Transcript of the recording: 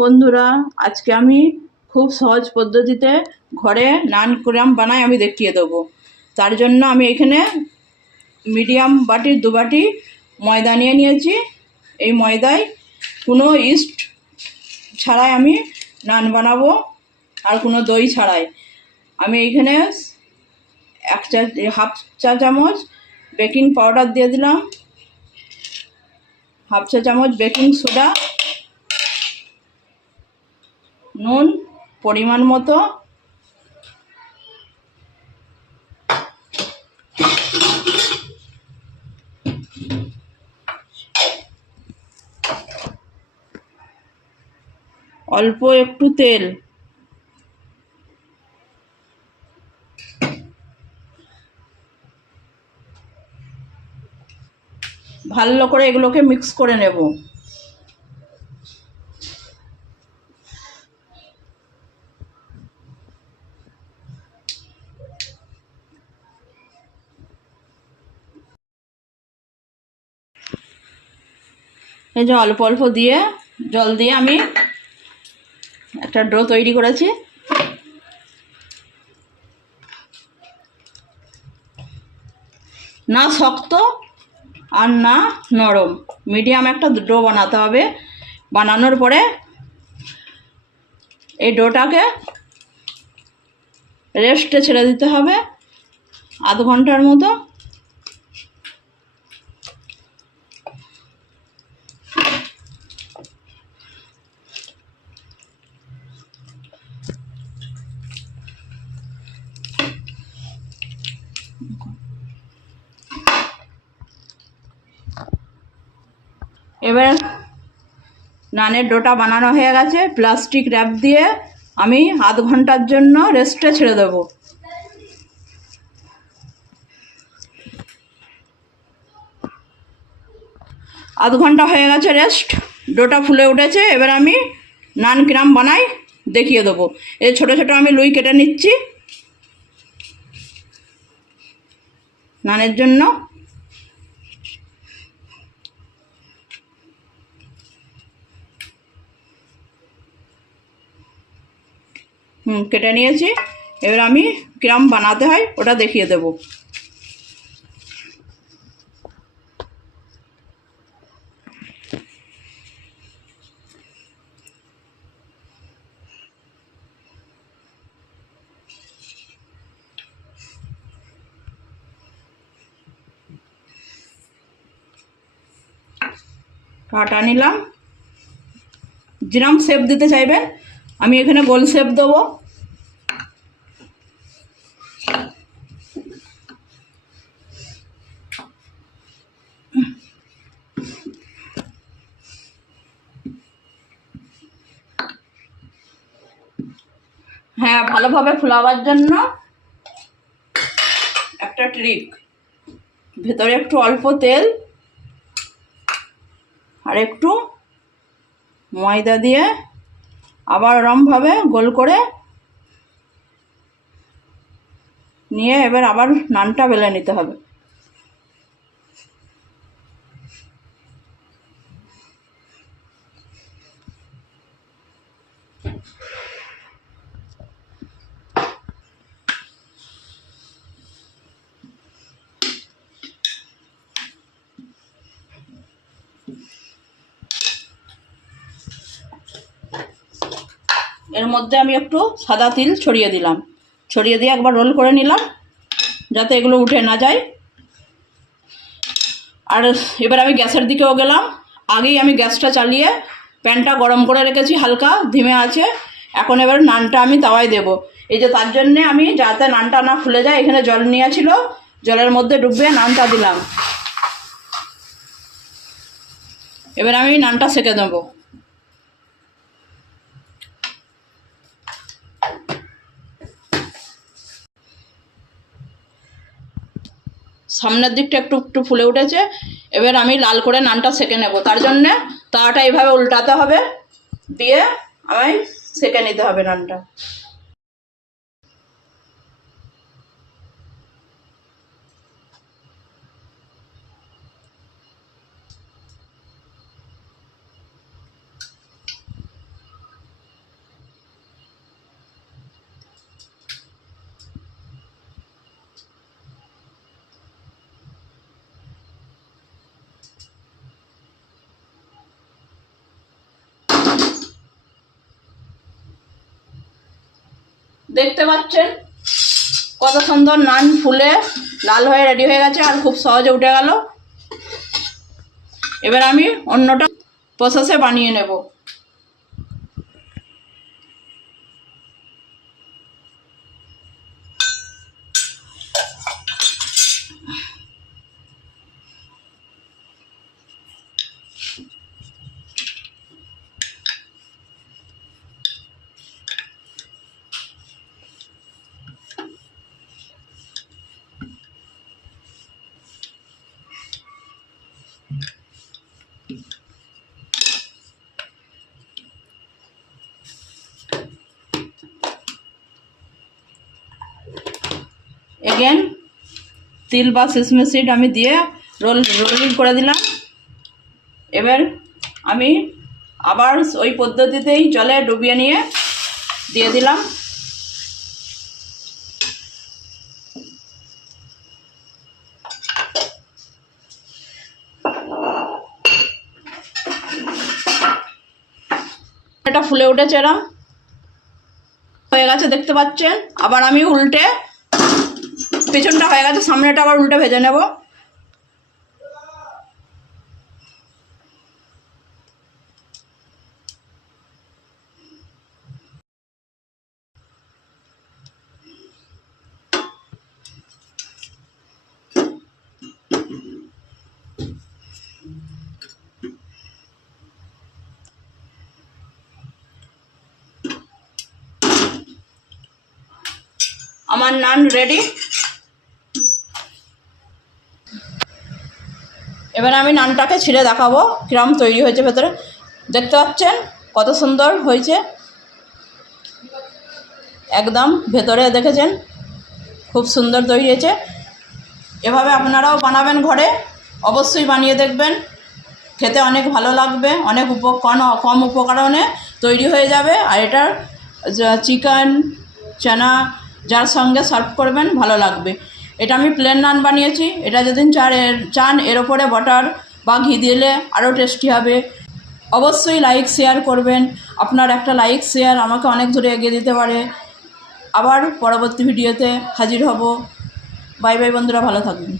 বন্ধুরা, আজকে আমি খুব সহজ পদ্ধতিতে ঘরে নান ক্রাম বানাই আমি দেখিয়ে দেবো। তার জন্য আমি এখানে মিডিয়াম বাটির 2 বাটি ময়দা নিয়ে নিয়েছি। এই ময়দায় কোনো ইস্ট ছাড়াই আমি নান বানাবো, আর কোনো দই ছাড়াই। আমি এইখানে হাফ চা চামচ বেকিং পাউডার দিয়ে দিলাম, হাফ চা চামচ বেকিং সোডা, নুন পরিমাণ মতো, অল্প একটু তেল, ভালো করে এগুলোকে মিক্স করে নেব। এই যে অল্প অল্প দিয়ে জল দিয়ে আমি একটা ডো তৈরি করেছি। না শক্ত আর না নরম, মিডিয়াম একটা ডো বানাতে হবে। বানানোর পরে এই ডোটাকে রেস্টে ছেড়ে দিতে হবে আধ ঘন্টার মতো। এবার নানের ডোটা বানানো হয়ে গেছে। প্লাস্টিক র্যাপ দিয়ে আমি আধ ঘন্টার জন্য রেস্টে ছেড়ে দেবো। আধ ঘন্টা হয়ে গেছে রেস্ট, ডোটা ফুলে উঠেছে। এবার আমি নান কিরাম বানাই দেখিয়ে দেবো। এই ছোটো ছোটো আমি লুই কেটে নিচ্ছি নানের জন্য। কেটে নিয়েছি। এবার আমি কিরাম বানাতে হয় ওটা দেখিয়ে দেবো। কাটা নিলাম। যেরকম শেপ দিতে চাইবেন, আমি এখানে গোল শেপ দেবো। হ্যাঁ, ভালোভাবে ফোলাবার জন্য একটা ট্রিক, ভেতরে একটু অল্প তেল আর একটু ময়দা দিয়ে আবার এরমভাবে গোল করে নিয়ে এবার আবার নানটা বেলে নিতে হবে। এর মধ্যে আমি একটু সাদা তিল ছড়িয়ে দিলাম, ছড়িয়ে দিয়ে একবার রোল করে নিলাম যাতে এগুলো উঠে না যায়। আর এবার আমি গ্যাসের দিকেও গেলাম। আগেই আমি গ্যাসটা চালিয়ে প্যানটা গরম করে রেখেছি হালকা ধিমে আছে। এখন এবার নানটা আমি তাওয়ায় দেব। এই যে তার জন্যে আমি যাতে নানটা না ফুলে যায়, এখানে জল নিয়েছিল, জলের মধ্যে ডুবিয়ে নানটা দিলাম। এবার আমি নানটা সেঁকে দেবো। সামনের দিকটা একটু একটু ফুলে উঠেছে। এবার আমি লাল করে নানটা সেঁকে নেব। তার জন্যে তাওয়াটা এইভাবে উল্টাতে হবে, দিয়ে আমি সেঁকে নিতে হবে নানটা। দেখতে পাচ্ছেন কত সুন্দর নান ফুলে লাল হয়ে রেডি হয়ে গেছে আর খুব সহজে উঠে গেল। এবার আমি অন্যটা প্রসেসে বানিয়ে নেব। এগেন তিল বা সিসমি সিড আমি দিয়ে রোলিং করে দিলাম। এবার আমি আবার ওই পদ্ধতিতেই জলে ডুবিয়ে নিয়ে দিয়ে দিলাম। এটা ফুলে উঠেছে, এরম হয়ে গেছে দেখতে পাচ্ছেন। আবার আমি উল্টে, পেছনটা হয়ে গেছে, সামনেটা আবার উল্টে ভেজে নেব। আমার নান রেডি। এবার আমি নানটাকে ছিঁড়ে দেখাবো কিরম তৈরি হয়েছে। ভেতরে দেখতে পাচ্ছেন কত সুন্দর হয়েছে, একদম ভেতরে দেখেছেন খুব সুন্দর তৈরি হয়েছে। এভাবে আপনারাও বানাবেন ঘরে, অবশ্যই বানিয়ে দেখবেন, খেতে অনেক ভালো লাগবে, অনেক কম উপকরণে তৈরি হয়ে যাবে। আর এটার চিকেন চানা যার সঙ্গে সার্ভ করবেন ভালো লাগবে। এটা আমি প্লেন নান বানিয়েছি, এটা যদি চান এর ওপরে বাটার বা ঘি দিলে আরও টেস্টি হবে। অবশ্যই লাইক শেয়ার করবেন, আপনার একটা লাইক শেয়ার আমাকে অনেক দূরে এগিয়ে দিতে পারে। আবার পরবর্তী ভিডিওতে হাজির হব। বাই বাই বন্ধুরা, ভালো থাকবেন।